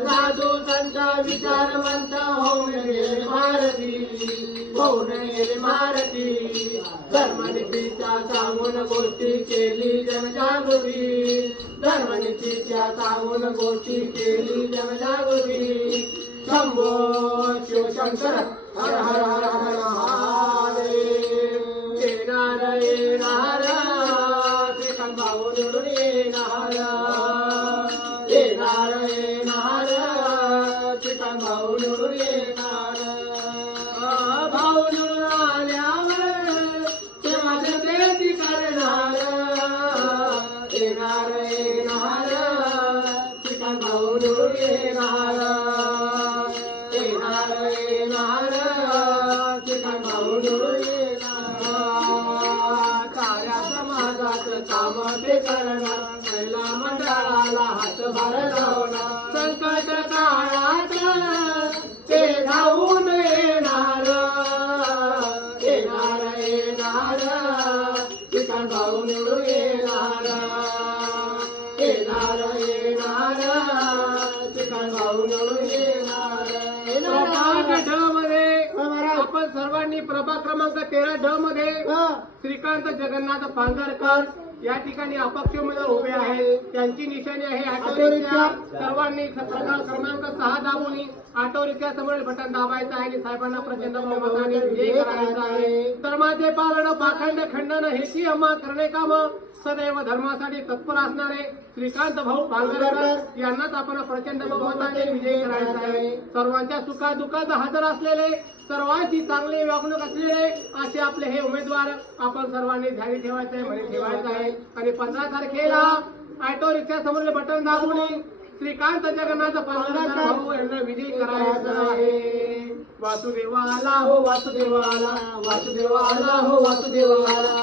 साधू संत विचारवंत होऊन गेले भारती, होऊन गेले भारती. धर्मनीतीच्या सांगून गोष्टी केली जनजागृती, धर्मनीतीच्या सांगून गोष्टी केली जनजागृती. शंभो शिवशंकर हर हर हर हर महादेव. येणार येणार श्रीकांत भाऊ निवडून येणार, येणार येणार श्रीकांत भाऊ निवडून येणार. भाऊ निवडून आल्यावर तेव्हा जनतेची करणार, येणार येणार श्रीकांत भाऊ निवडून येणार, येणार येणार श्रीकांत भाऊ निवडून येणार. साऱ्या समाजात काम ते करणार, महिला मंडळाला हातभार लावणार. संकट काळात ते धावून येणार, येणार येणार श्रीकांत भाऊ निवडून येणार, येणार येणार श्रीकांत भाऊ निवडून येणार. आपण सर्वांनी प्रभाग क्रमांक 13 ड मध्ये श्रीकांत जगन्नाथ पांघरकर या ठिकाणी अपक्ष उमेदवार उभे आहेत. त्यांची निशाणी आहे ऑटो रिक्षा. सर्वांनी प्रभाग क्रमांक 6 दाबून ऑटो रिक्षा समोरील बटन दाबायचं आहे आणि साहेबांना प्रचंड बहुमताने विजयी करायचा आहे. धर्माचे पालन पाखंड खंडन हेची अम्मा करणे काम सदैव धर्मासाठी तत्पर असणारे श्रीकांत भाऊ पांघरकर यांनाच आपण प्रचंड बहुमताने विजयी करायचा आहे. सर्वांच्या सुखादुःखात हजर असलेले, सर्वांची चांगली वागणूक असलेले असे आपले हे उमेदवार आपण सर्वांनी ध्यानी ठेवायचे आहे, म्हणे ठेवायचं आहे. आणि 15 तारखेला ऑटो रिक्षा समोरील बटन दाबून श्रीकांत जगन्नाथ पांघरकर भाऊ यांना विजयी करायचा आहे. वासुदेवाला हो वासुदेवाला, वासुदेवाला हो वासुदेवाला.